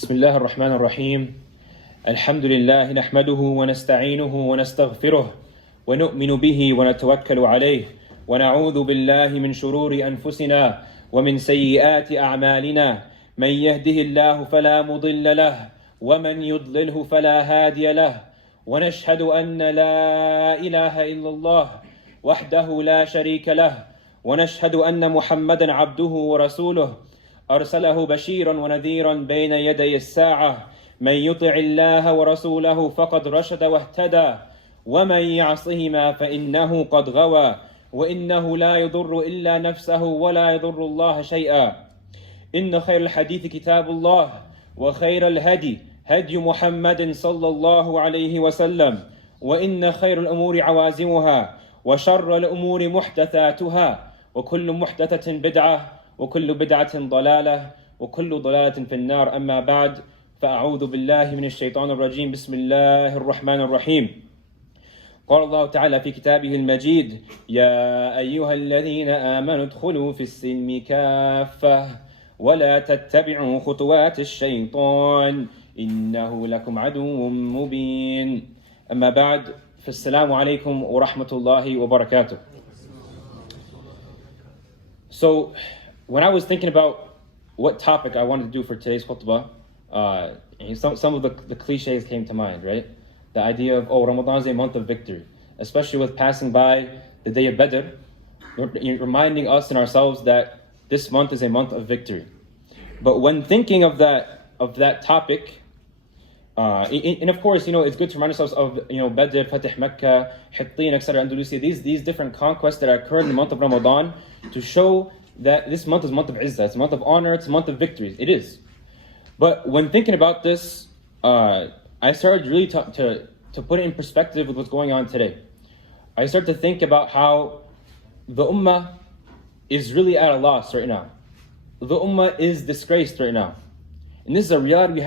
بسم الله الرحمن الرحيم الحمد لله نحمده ونستعينه ونستغفره ونؤمن به ونتوكل عليه ونعوذ بالله من شرور أنفسنا ومن سيئات أعمالنا من يهده الله فلا مضل له ومن يضلله فلا هادي له ونشهد أن لا إله إلا الله وحده لا شريك له ونشهد أن محمدا عبده ورسوله أرسله بشيرا ونذيرا بين يدي الساعة من يطع الله ورسوله فقد رشد واهتدى ومن يعصهما فإنه قد غوى وإنه لا يضر إلا نفسه ولا يضر الله شيئا إن خير الحديث كتاب الله وخير الهدي هدي محمد صلى الله عليه وسلم وإن خير الأمور عوازمها وشر الأمور محدثاتها وكل محدثة بدعة وكل بدعة ضلالة وكل ضلالة في النار أما بعد فأعوذ بالله من الشيطان الرجيم بسم الله الرحمن الرحيم قال الله تعالى في كتابه المجيد يا أيها الذين آمنوا ادخلوا في السلم كافة ولا تتبعوا خطوات الشيطان إنه لكم عدو مبين أما بعد فالسلام عليكم ورحمة الله وبركاته. So when I was thinking about what topic I wanted to do for today's khutbah, some of the cliches came to mind, right? The idea of, Ramadan is a month of victory, especially with passing by the day of Badr, reminding us and ourselves that this month is a month of victory. But when thinking of that topic, and of course, it's good to remind ourselves of, Badr, Fatih Mecca, Hittin, etc., Andalusia, these different conquests that occurred in the month of Ramadan to show that this month is a month of izzah, it's a month of honor, it's a month of victories. It is. But when thinking about this, I started really to put it in perspective with what's going on today. I started to think about how the ummah is really at a loss right now. The ummah is disgraced right now. And this is a reality we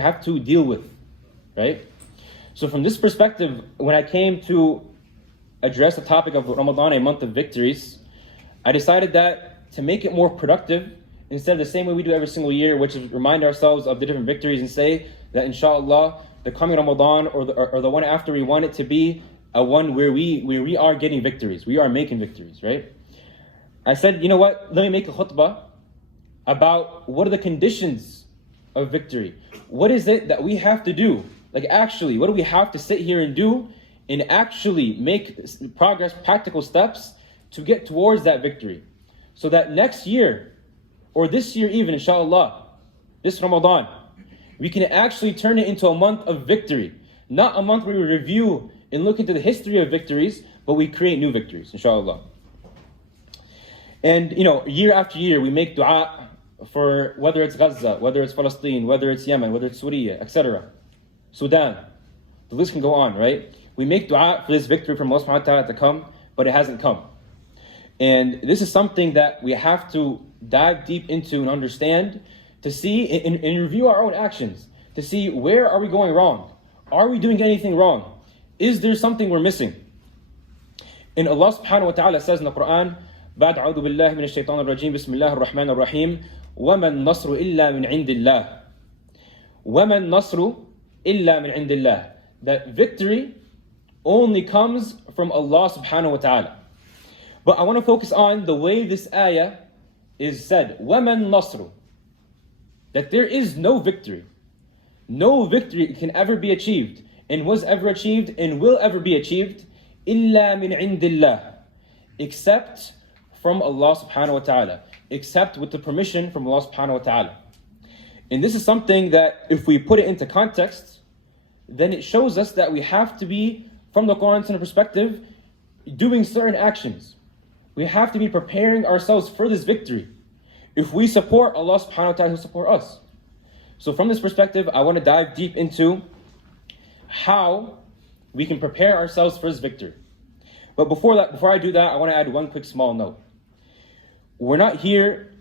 have to deal with, right? So from this perspective, when I came to address the topic of Ramadan, a month of victories, I decided that to make it more productive, instead of the same way we do every single year, which is remind ourselves of the different victories and say that inshallah, the coming Ramadan or the one after, we want it to be a one where we are getting victories, we are making victories, right? I said, you know what, let me make a khutbah about what are the conditions of victory. What is it that we have to do? Like actually, what do we have to sit here and do and actually make progress, practical steps to get towards that victory? So that next year, or this year even, inshallah, this Ramadan, we can actually turn it into a month of victory. Not a month where we review and look into the history of victories, but we create new victories, inshallah. And, year after year, we make dua for whether it's Gaza, whether it's Palestine, whether it's Yemen, whether it's Syria, etc. Sudan. The list can go on, right? We make dua for this victory from Allah subhanahu wa ta'ala to come, but it hasn't come. And this is something that we have to dive deep into and understand, to see and review our own actions, to see where are we going wrong? Are we doing anything wrong? Is there something we're missing? And Allah subhanahu wa ta'ala says in the Quran, بعد أعوذ بالله من الشيطان الرجيم بسم الله الرحمن الرحيم وما النصر إلا من عند الله وما النصر إلا من عند الله. That victory only comes from Allah subhanahu wa ta'ala. But I want to focus on the way this ayah is said. وَمَن نَصْرُ. That there is no victory. No victory can ever be achieved, and was ever achieved, and will ever be achieved, إِلَّا مِنْ عِنْدِ اللَّهِ. Except from Allah subhanahu wa ta'ala. Except with the permission from Allah subhanahu wa ta'ala. And this is something that if we put it into context, then it shows us that we have to be, from the Quran's perspective, doing certain actions. We have to be preparing ourselves for this victory. If we support Allah subhanahu wa ta'ala, He'll support us. So from this perspective, I want to dive deep into how we can prepare ourselves for this victory. But before I do that, I want to add one quick small note. We're not here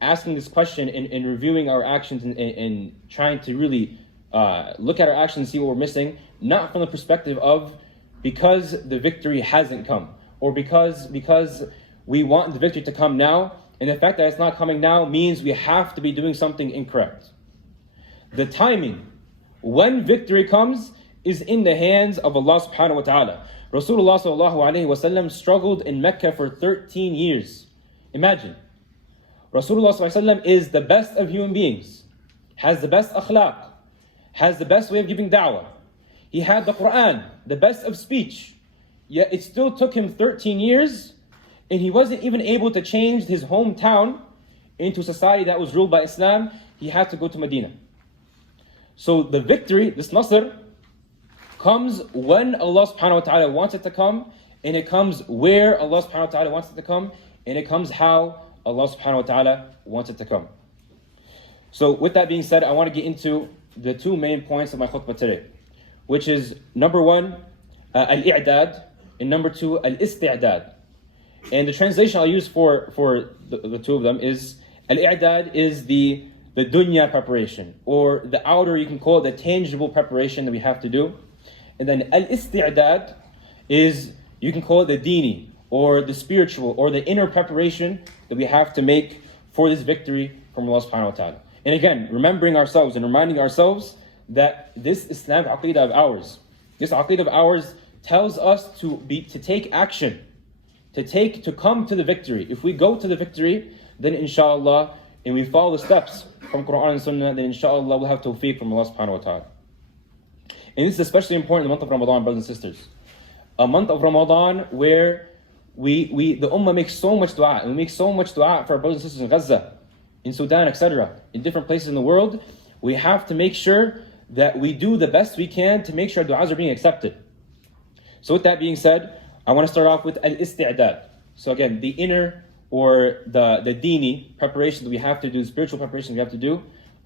asking this question and reviewing our actions and trying to really look at our actions and see what we're missing, not from the perspective of because the victory hasn't come, or because we want the victory to come now, and the fact that it's not coming now means we have to be doing something incorrect. the timing, when victory comes, is in the hands of Allah subhanahu wa ta'ala. Rasulullah sallallahu alayhi wa sallam struggled in Mecca for 13 years. Imagine. Rasulullah sallallahu alayhi wa sallam is the best of human beings, has the best akhlaq, has the best way of giving da'wah. He had the Quran, the best of speech. Yet it still took him 13 years, and he wasn't even able to change his hometown into a society that was ruled by Islam. He had to go to Medina. So the victory, this Nasr, comes when Allah subhanahu wa ta'ala wants it to come, and it comes where Allah subhanahu wa ta'ala wants it to come, and it comes how Allah subhanahu wa ta'ala wants it to come. So with that being said, I want to get into the two main points of my khutbah today, which is number one, al-i'dad, and number two, al-isti'dad. And the translation I'll use for the two of them is, al-i'dad is the dunya preparation, or the outer, you can call it the tangible preparation that we have to do. And then al-isti'dad is, you can call it the dini, or the spiritual, or the inner preparation that we have to make for this victory from Allah subhanahu wa ta'ala. And again, remembering ourselves and reminding ourselves that this Islamic aqeedah of ours, this aqeedah of ours tells us to take action, to come to the victory. If we go to the victory, then inshallah, and we follow the steps from Quran and Sunnah, then inshallah we'll have tawfiq from Allah subhanahu wa ta'ala. And this is especially important in the month of Ramadan, brothers and sisters. A month of Ramadan where the ummah makes so much dua, and we make so much dua for our brothers and sisters in Gaza, in Sudan, etc., in different places in the world. We have to make sure that we do the best we can to make sure our du'as are being accepted. So with that being said, I want to start off with al-isti'dad. So again, the inner or the dini preparation that we have to do, the spiritual preparation we have to do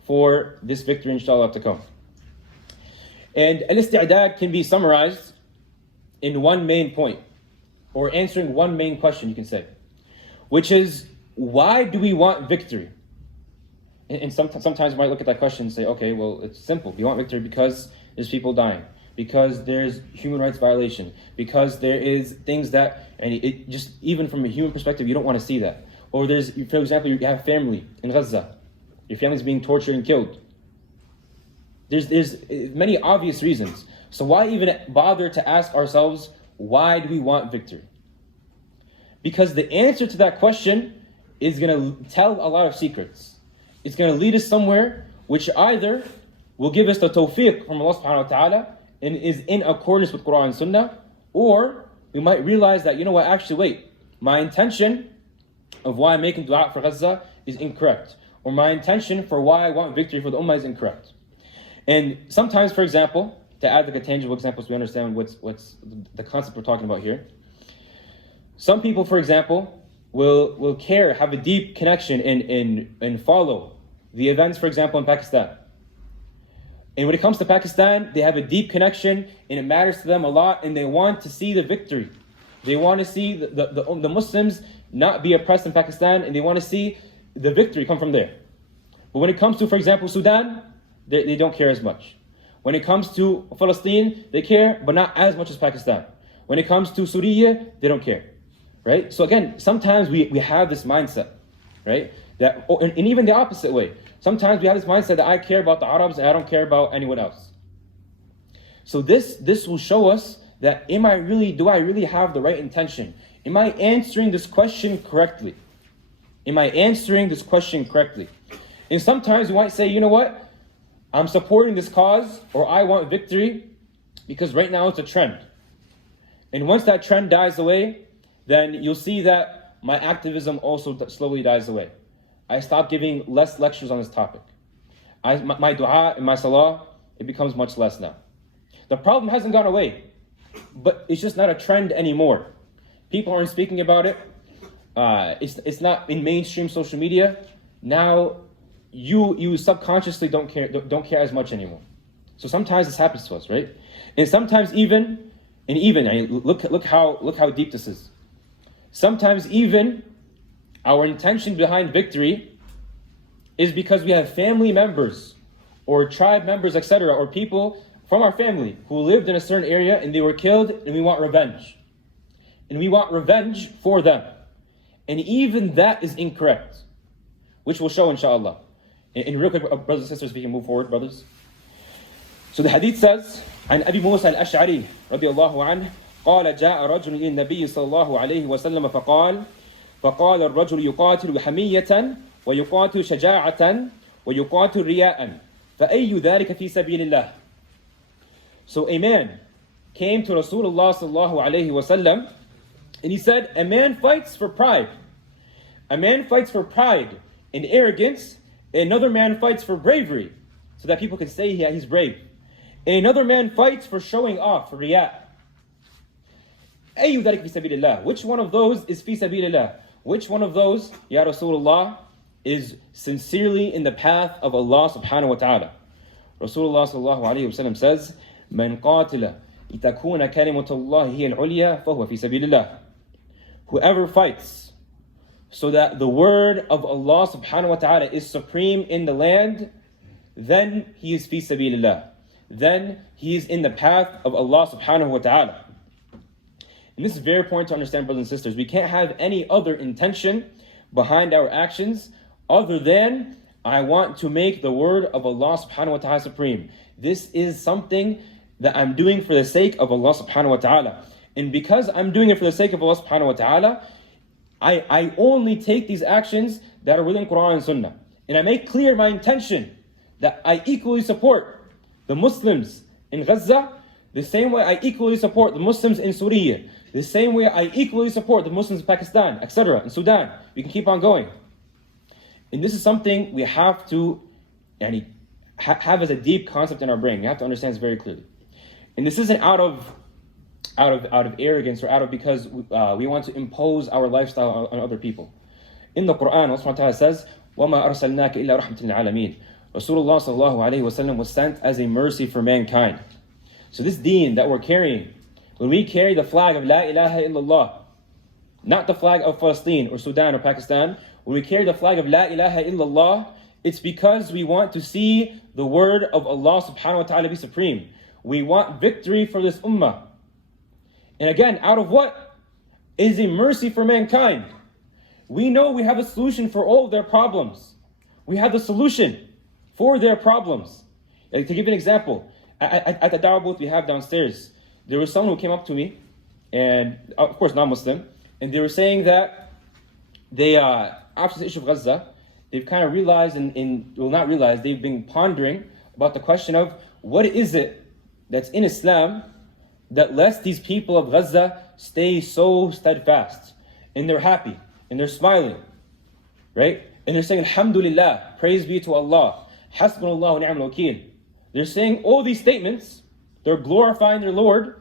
for this victory inshallah to come. And al-isti'dad can be summarized in one main point, or answering one main question, you can say, which is, why do we want victory? And sometimes we might look at that question and say, okay, well, it's simple. We want victory because there's people dying, because there's human rights violation, because there is things that, and it just, even from a human perspective, you don't want to see that. Or there's, for example, you have family in Gaza. Your family's being tortured and killed. There's many obvious reasons. So why even bother to ask ourselves, why do we want victory? Because the answer to that question is going to tell a lot of secrets. It's going to lead us somewhere which either will give us the tawfiq from Allah subhanahu wa ta'ala and is in accordance with Quran and Sunnah, or we might realize that, you know what, actually wait, my intention of why I'm making dua for Gaza is incorrect, or my intention for why I want victory for the ummah is incorrect. And sometimes, for example, to add like a tangible example so we understand what's the concept we're talking about here, some people, for example, will care, have a deep connection and follow the events, for example, in Pakistan. And when it comes to Pakistan, they have a deep connection and it matters to them a lot, and they want to see the victory. They want to see the Muslims not be oppressed in Pakistan, and they want to see the victory come from there. But when it comes to, for example, Sudan, they don't care as much. When it comes to Palestine, they care, but not as much as Pakistan. When it comes to Syria, they don't care. Right? So again, sometimes we have this mindset, right? That, and even the opposite way. Sometimes we have this mindset that I care about the Arabs and I don't care about anyone else. So this will show us that do I really have the right intention? Am I answering this question correctly? Am I answering this question correctly? And sometimes we might say, you know what? I'm supporting this cause, or I want victory because right now it's a trend. And once that trend dies away, then you'll see that my activism also slowly dies away. I stop giving less lectures on this topic. My dua and my salah, it becomes much less now. The problem hasn't gone away, but it's just not a trend anymore. People aren't speaking about it. It's not in mainstream social media. Now, you subconsciously don't care as much anymore. So sometimes this happens to us, right? And sometimes even look how deep this is. Sometimes even our intention behind victory is because we have family members or tribe members, etc., or people from our family who lived in a certain area and they were killed, and we want revenge. And we want revenge for them. And even that is incorrect, which we'll show inshallah. And real quick, brothers and sisters, if we can move forward, brothers. So the hadith says, عن أبي موسى الأشعري رضي الله عنه قال جاء رجل إلى النبي صلى الله عليه وسلم فقال الرجل يقاتل حمية ويقاتل شجاعة ويقاتل رياء فأي ذلك في سبيل الله. So a man came to Rasulullah sallallahu alayhi wasallam, and he said, a man fights for pride. A man fights for pride and arrogance. Another man fights for bravery, so that people can say he's brave. And another man fights for showing off, for riyah. أي ذلك في سبيل الله. Which one of those is fi sabilillah? Which one of those, Ya Rasulullah, is sincerely in the path of Allah subhanahu wa ta'ala? Rasulullah sallallahu alayhi wa sallam says, من قاتل لتكون كلمة الله هي العليا فهو في سبيل الله. Whoever fights so that the word of Allah subhanahu wa ta'ala is supreme in the land, then he is fi sabilillah. Then he is in the path of Allah subhanahu wa ta'ala. And this is very important to understand, brothers and sisters. We can't have any other intention behind our actions other than, I want to make the word of Allah subhanahu wa ta'ala supreme. This is something that I'm doing for the sake of Allah subhanahu wa ta'ala. And because I'm doing it for the sake of Allah subhanahu wa ta'ala, I only take these actions that are within Quran and Sunnah. And I make clear my intention that I equally support the Muslims in Gaza the same way I equally support the Muslims in Syria, the same way I equally support the Muslims in Pakistan, etc., in Sudan. We can keep on going. And this is something we have to have as a deep concept in our brain. You have to understand this very clearly. And this isn't out of arrogance or because we want to impose our lifestyle on other people. In the Quran, Allah subhanahu wa ta'ala says, وَمَا أَرْسَلْنَاكَ إِلَّا رَحْمَةً لِلْعَالَمِينَ. Rasulullah sallallahu alayhi wa sallam was sent as a mercy for mankind. So this deen that we're carrying, when we carry the flag of La ilaha illallah, not the flag of Palestine or Sudan or Pakistan, when we carry the flag of La ilaha illallah, it's because we want to see the word of Allah subhanahu wa ta'ala be supreme. We want victory for this ummah. And again, out of what? Is a mercy for mankind. We know we have a solution for all of their problems. We have the solution for their problems. To give you an example, at the dawah booth we have downstairs, there was someone who came up to me, and of course non-Muslim, and they were saying that they, after the issue of Gaza, they've kind of realized, they've been pondering about the question of what is it that's in Islam that lets these people of Gaza stay so steadfast, and they're happy, and they're smiling, right? And they're saying, Alhamdulillah, praise be to Allah, Hasbunallah wa ni'mal wakeel. They're saying all these statements, they're glorifying their Lord,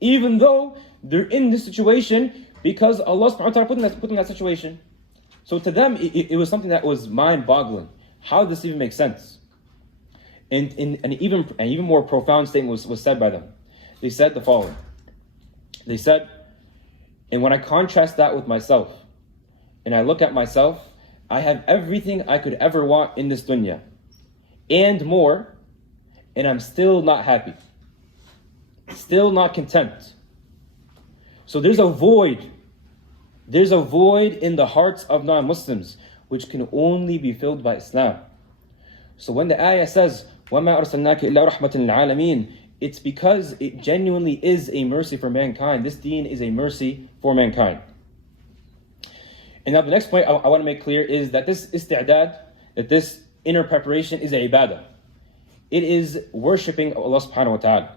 even though they're in this situation because Allah subhanahu wa ta'ala put them in that situation. So to them, it was something that was mind-boggling. How does this even make sense? And an even more profound statement was said by them. They said the following. They said, and when I contrast that with myself, and I look at myself, I have everything I could ever want in this dunya, and more, and I'm still not happy, still not content. So there's a void in the hearts of non-Muslims, which can only be filled by Islam. So when the ayah says, وَمَا أَرْسَلْنَاكَ إِلَّا رَحْمَةً لِلْعَالَمِينَ, it's because it genuinely is a mercy for mankind. This deen is a mercy for mankind. And now the next point I want to make clear is that this isti'dad, that this inner preparation is a ibadah. It is worshipping Allah subhanahu wa ta'ala.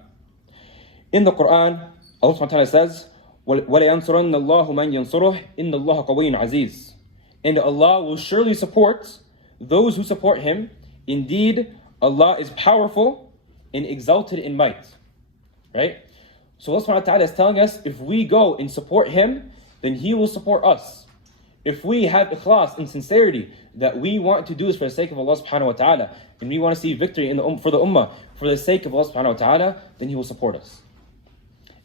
In the Quran, Allah subhanahu wa ta'ala says, وَلَيَنْصُرَنَّ اللَّهُ مَنْ يَنْصُرُهُ إِنَّ اللَّهَ قَوِيٌّ عَزِيزٌ. And Allah will surely support those who support Him. Indeed, Allah is powerful and exalted in might. Right? So Allah subhanahu wa ta'ala is telling us, if we go and support Him, then He will support us. If we have ikhlas and sincerity that we want to do this for the sake of Allah subhanahu wa ta'ala, and we want to see victory for the ummah for the sake of Allah subhanahu wa ta'ala, then He will support us.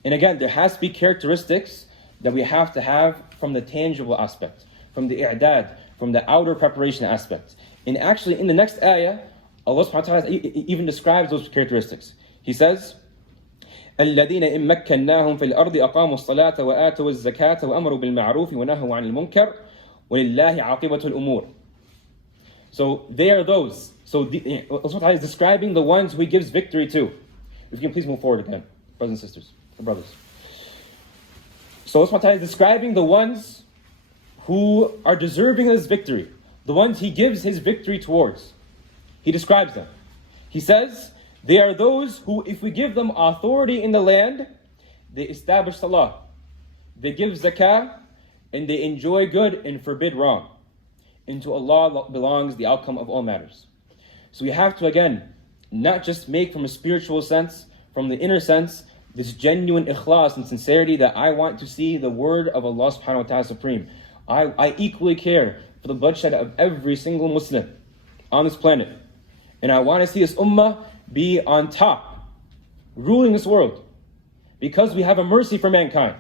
And again, there has to be characteristics that we have to have from the tangible aspect, from the i'dad, from the outer preparation aspect. And actually in the next ayah, Allah subhanahu wa ta'ala even describes those characteristics. He says, الذين إن مكناهم في الأرض أقاموا الصلاة وآتوا الزكاة وأمروا بالمعروف ونهوا عن المنكر ولله عاقبة الأمور. So they are those. So Allah is describing the ones who He gives victory to. If you can please move forward again, brothers and sisters, or brothers. So Allah is describing the ones who are deserving of His victory, the ones He gives His victory towards. He describes them. He says, they are those who, if we give them authority in the land, they establish salah, they give zakah, and they enjoy good and forbid wrong. And to Allah belongs the outcome of all matters. So we have to, again, not just make from a spiritual sense, from the inner sense, this genuine ikhlas and sincerity that I want to see the word of Allah subhanahu wa ta'ala supreme. I equally care for the bloodshed of every single Muslim on this planet. And I want to see this ummah be on top, ruling this world, because we have a mercy for mankind.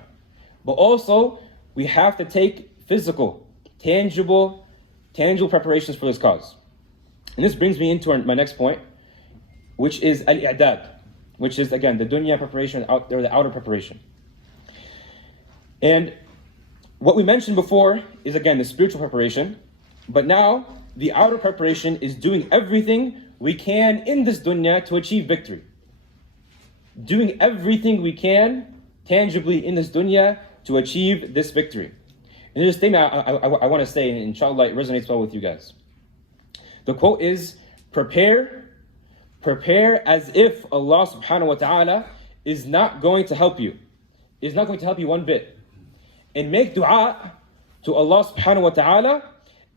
But also, we have to take physical, tangible preparations for this cause. And this brings me into my next point, which is al-i'dad, which is, again, the dunya preparation, or the outer preparation. And what we mentioned before is, again, the spiritual preparation. But now, the outer preparation is doing everything we can in this dunya to achieve victory. Doing everything we can tangibly in this dunya to achieve this victory. And there's a statement I want to say, and inshallah it resonates well with you guys. The quote is, prepare as if Allah subhanahu wa ta'ala is not going to help you. Is not going to help you one bit. And make dua to Allah subhanahu wa ta'ala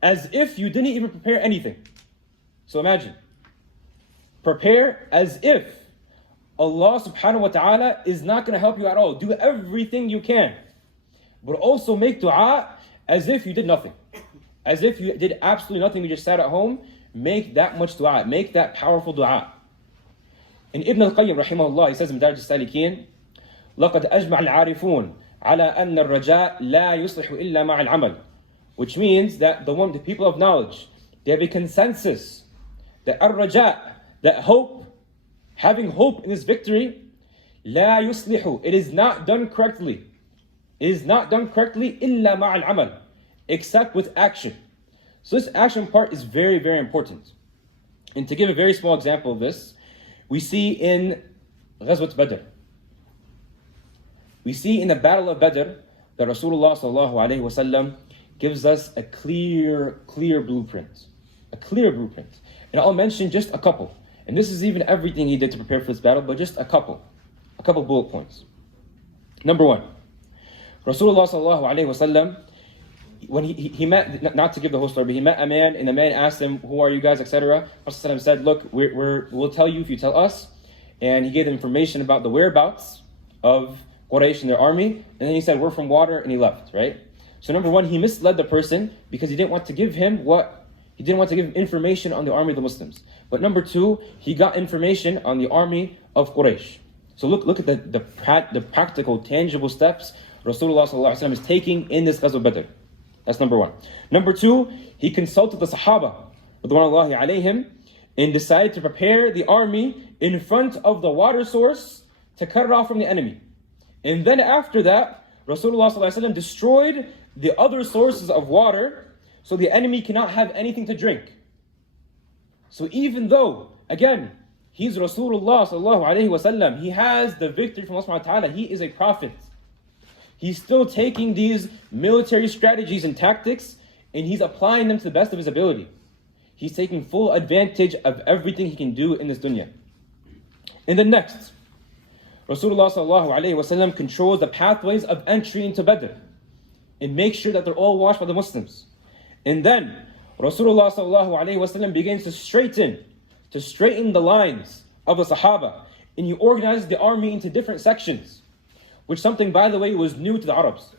as if you didn't even prepare anything. So imagine. Prepare as if Allah subhanahu wa ta'ala is not going to help you at all. Do everything you can. But also make dua as if you did nothing. As if you did absolutely nothing, you just sat at home. Make that much dua. Make that powerful dua. And Ibn al-Qayyim rahimahullah, he says in Daraj al-Salikin, لَقَدْ أَجْمَعَ الْعَارِفُونَ عَلَىٰ أَنَّ الرَّجَاء لَا يُصْلِحُ إِلَّا مَعَ الْعَمَلِ. Which means that the people of knowledge, they have a consensus that ar-raja, that hope, having hope in this victory, لا يصلح, it is not done correctly. It is not done correctly إِلَّا مَعَ الْعَمَلِ, except with action. So this action part is very, very important. And to give a very small example of this, we see in Ghazwat Badr. We see in the Battle of Badr that Rasulullah sallallahu alaihi wasallam gives us a clear blueprint. A clear blueprint. And I'll mention just a couple. And this is even everything he did to prepare for this battle, but just a couple bullet points. Number one, Rasulullah sallallahu alaihi wasallam, when he met, not to give the whole story, but he met a man, and the man asked him, who are you guys, etc. Rasulullah said, look, we'll tell you if you tell us. And he gave them information about the whereabouts of Quraysh and their army. And then he said, we're from water, and he left, right? So number one, he misled the person because he didn't want to give him information on the army of the Muslims. But number two, he got information on the army of Quraysh. So look at the practical, tangible steps Rasulullah sallallahu alaihi wasallam is taking in this Ghazwa Badr. That's number one. Number two, he consulted the Sahaba, radwanullahi alayhim, and decided to prepare the army in front of the water source to cut it off from the enemy. And then after that, Rasulullah sallallahu alaihi wasallam destroyed the other sources of water so the enemy cannot have anything to drink. So even though, again, he's Rasulullah sallallahu alaihi wasallam, he has the victory from Allah subhanahu wa ta'ala, he is a prophet. He's still taking these military strategies and tactics and he's applying them to the best of his ability. He's taking full advantage of everything he can do in this dunya. And then next, Rasulullah sallallahu alaihi wasallam controls the pathways of entry into Badr and makes sure that they're all watched by the Muslims. And then Rasulullah sallallahu alaihi wasallam begins to straighten the lines of the Sahaba, and he organizes the army into different sections, which something, by the way, was new to the Arabs.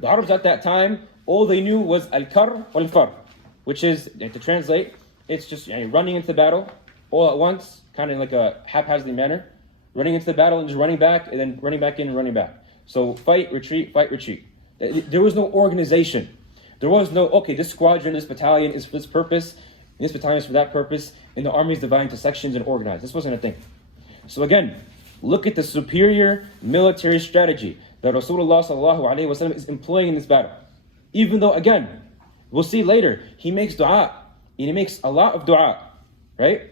The Arabs at that time, all they knew was al-kar wal-far, which is, to translate, it's just running into the battle all at once, kind of like a haphazard manner, running into the battle and just running back, and then running back in and running back. So fight, retreat, fight, retreat. There was no organization. There was no, okay, this squadron, this battalion is for this purpose, and this battalion is for that purpose, and the army is divided into sections and organized. This wasn't a thing. So again, look at the superior military strategy that Rasulullah sallallahu alaihi wasallam is employing in this battle. Even though, again, we'll see later, he makes dua. he makes a lot of dua, right?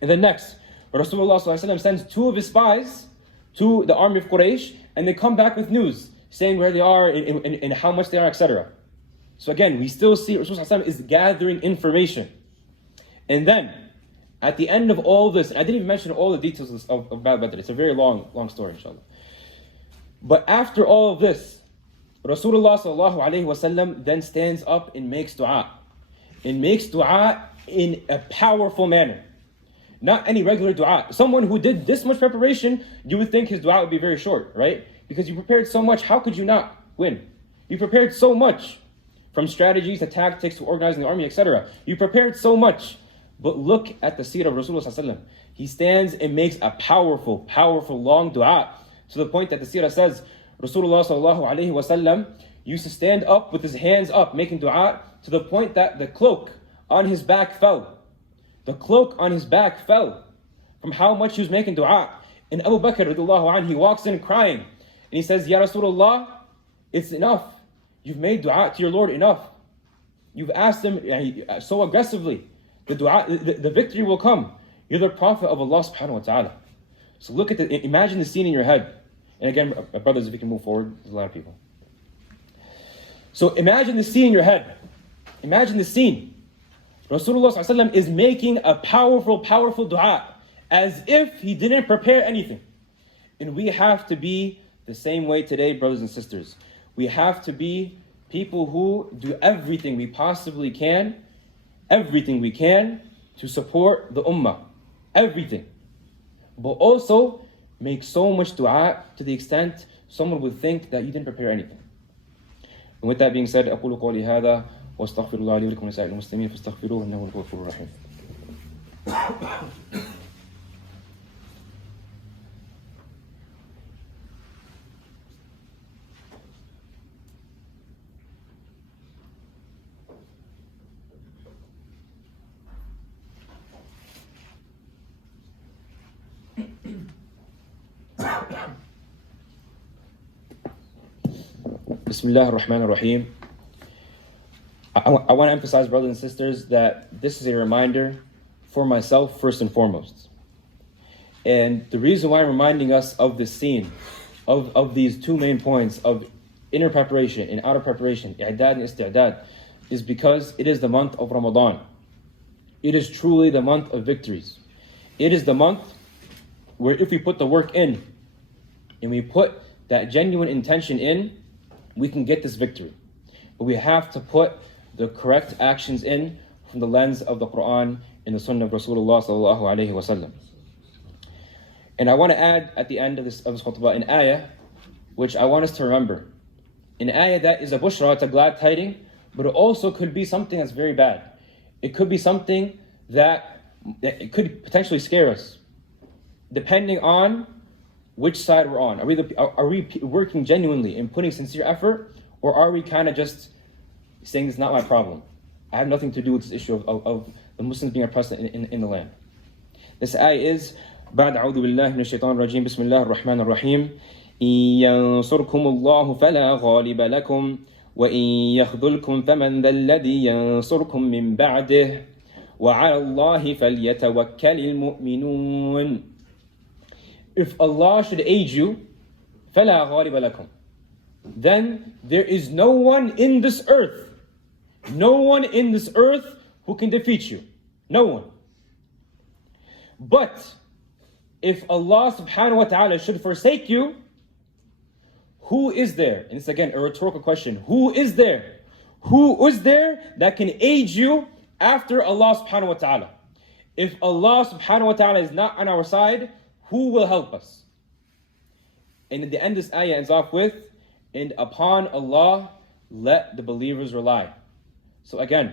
And then next, Rasulullah ﷺ sends 2 of his spies to the army of Quraysh, and they come back with news, saying where they are and how much they are, etc. So again, we still see Rasulullah ﷺ is gathering information. And then, at the end of all this, and I didn't even mention all the details of Badr. It's a very long story, inshallah. But after all of this, Rasulullah ﷺ then stands up and makes dua. And makes dua in a powerful manner. Not any regular dua. Someone who did this much preparation, you would think his dua would be very short, right? Because you prepared so much, how could you not win? You prepared so much, from strategies to tactics to organizing the army, etc. You prepared so much. But look at the seerah of Rasulullah ﷺ. He stands and makes a powerful, long dua, to the point that the seerah says, Rasulullah ﷺ used to stand up with his hands up, making dua, to the point that the cloak on his back fell. The cloak on his back fell from how much he was making dua. And Abu Bakr radiallahu anhu, he walks in crying, and he says, Ya Rasulullah, it's enough. You've made dua to your Lord enough. You've asked him so aggressively. The victory will come. You're the Prophet of Allah subhanahu wa ta'ala. So look at imagine the scene in your head. And again, brothers, if you can move forward, there's a lot of people. So imagine the scene in your head. Imagine the scene. Rasulullah ﷺ is making a powerful dua, as if he didn't prepare anything. And we have to be the same way today, brothers and sisters. We have to be people who do everything we possibly can, to support the ummah. Everything. But also make so much dua to the extent someone would think that you didn't prepare anything. And with that being said, أقول قولي هذا واستغفر الله لي ولكم ولسائر المسلمين فاستغفروه إنه هو الغفور الرحيم. Bismillah ar-Rahman ar-Rahim. I want to emphasize, brothers and sisters, that this is a reminder for myself first and foremost. And the reason why I'm reminding us of this scene, of these 2 main points of inner preparation and outer preparation, i'dad and isti'dad, is because it is the month of Ramadan. It is truly the month of victories. It is the month where if we put the work in and we put that genuine intention in, we can get this victory. But we have to put the correct actions in from the lens of the Quran and the Sunnah of Rasulullah sallallahu alaihi wasallam. And I want to add at the end of this khutbah an ayah, which I want us to remember. An ayah that is a bushra, it's a glad tiding, but it also could be something that's very bad. It could be something that it could potentially scare us, depending on which side we're on. Are we working genuinely and putting sincere effort, or are we kind of just saying it's not my problem? I have nothing to do with this issue of the Muslims being oppressed in the land. This ayah is بعد أعوذ بالله من الشيطان الرجيم بسم الله الرحمن الرحيم إن ينصركم الله فلا غالب لكم وإن يخذلكم فمن ذا الذي ينصركم من بعده وعلى الله فليتوكل المؤمنون. If Allah should aid you, فَلَا غَالِبَ لَكُمْ, then there is no one in this earth who can defeat you. No one. But if Allah subhanahu wa ta'ala should forsake you, who is there? And it's again a rhetorical question. Who is there? Who is there that can aid you after Allah subhanahu wa ta'ala? If Allah subhanahu wa ta'ala is not on our side, who will help us? And at the end, this ayah ends off with, and upon Allah, let the believers rely. So again,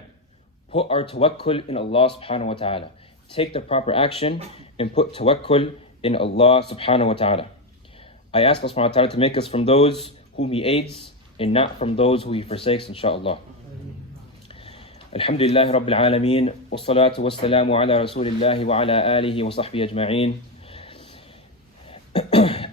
put our tawakkul in Allah subhanahu wa ta'ala. Take the proper action and put tawakkul in Allah subhanahu wa ta'ala. I ask Allah subhanahu wa ta'ala to make us from those whom He aids and not from those who He forsakes, inshaAllah. Alhamdulillah Rabbil Alameen, wa salatu wa salamu ala Rasulillahi wa ala alihi wa sahbihi ajma'een.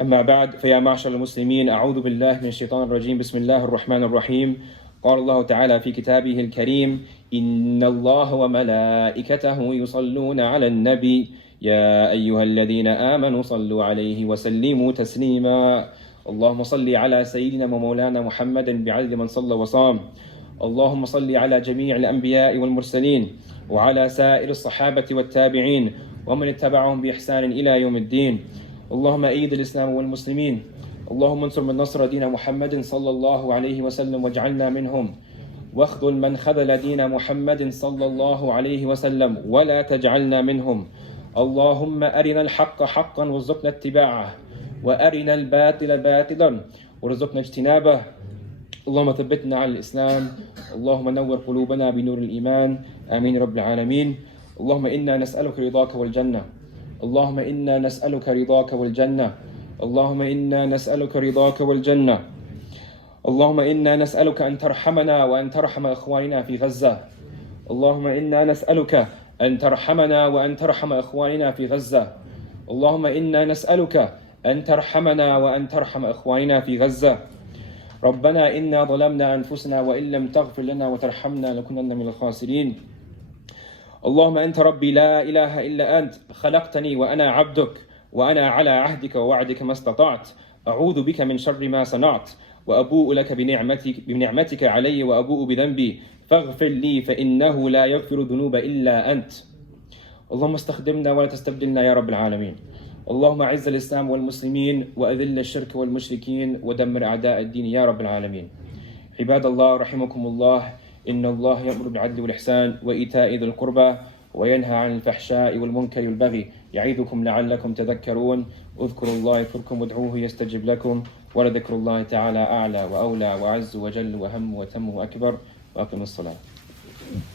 أما بعد فيا معشر المسلمين أعوذ بالله من الشيطان الرجيم بسم الله الرحمن الرحيم قال الله تعالى في كتابه الكريم: إن الله وملائكته يصلون على النبي يا أيها الذين آمنوا صلوا عليه وسلموا تسليما. اللهم صل على سيدنا ومولانا محمد بعدد من صلى وصام. اللهم صل على جميع الأنبياء والمرسلين وعلى سائر الصحابة والتابعين ومن اتبعهم بإحسان إلى يوم الدين. اللهم أيد الإسلام والمسلمين. اللهم انصر من نصر دين محمد صلى الله عليه وسلم واجعلنا منهم، واخذل من خذل دين محمد صلى الله عليه وسلم ولا تجعلنا منهم. اللهم أرنا الحق حقا وارزقنا اتباعه، وأرنا الباطل باطلا وارزقنا اجتنابه. اللهم ثبتنا على الإسلام. اللهم نور قلوبنا بنور الإيمان. آمين رب العالمين. اللهم إنا نسألك رضاك والجنة. اللهم إنا نسألك رضاك والجنة. اللهم إنا نسألك رضاك والجنة. اللهم إنا نسألك أن ترحمنا وأن ترحم إخواننا في غزة. اللهم إنا نسألك أن ترحمنا وأن ترحم إخواننا في غزة. اللهم إنا نسألك أن ترحمنا وأن ترحم إخواننا في غزة. ربنا إنا ظلمنا أنفسنا وإن لم تغفر لنا وترحمنا لنكونن من الخاسرين. اللهم أنت ربي لا إله إلا أنت، خلقتني وأنا عبدك، وأنا على عهدك ووعدك ما استطعت. أعوذ بك من شر ما صنعت، وأبوء لك بنعمتك علي وأبوء بذنبي، فاغفر لي فإنه لا يغفر الذنوب إلا أنت. اللهم استخدمنا ولا تستبدلنا يا رب العالمين. اللهم أعز الإسلام والمسلمين وأذل الشرك والمشركين ودمر أعداء الدين يا رب العالمين. عباد الله رحمكم الله، إن الله يأمر بالعدل والإحسان وإيتاء ذي القربى وينهى عن الفحشاء والمنكر والبغي يعظكم لعلكم تذكرون. اذكروا الله يذكركم وادعوه يستجب لكم، ولذكر الله تعالى أعلى وأولى وأعز وجل وهم وتم وأكبر. وأقم الصلاة.